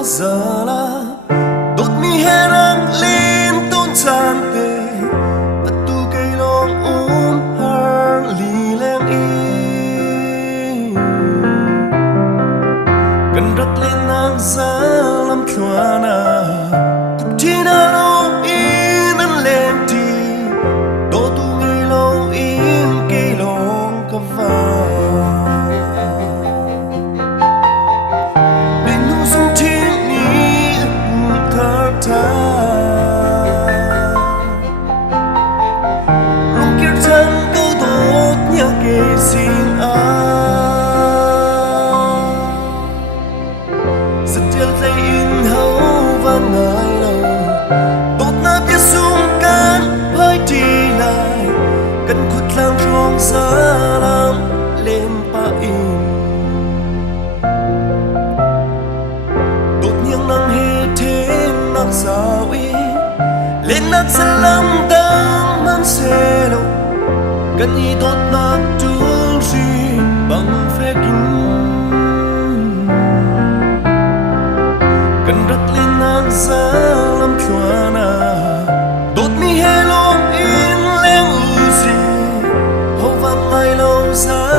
lo giờ là đột mi hè răng lên tôn tràn tề bắt tu cây long har lì leng y cần rất lên nang giá làm thua na cục chi na long in ăn lên đi đổ tu ngây long in cây long cà va rung kia chân câu tốt nhớ kể xin rất tiếc thấy in hấu và ngại lâu tốt na biết sung can hơi đi lại cần khuất lang rong giá làm lên pa in tốt nhưng năng hê thêm năng sao ý lên nát sẽ làm tăng mang xe đâu cần ý tốt nát tuôn gì bằng phép kín cần rất lên nát giá làm chua na tốt mi hè long in lên ư gì hầu vang ngày lâu giá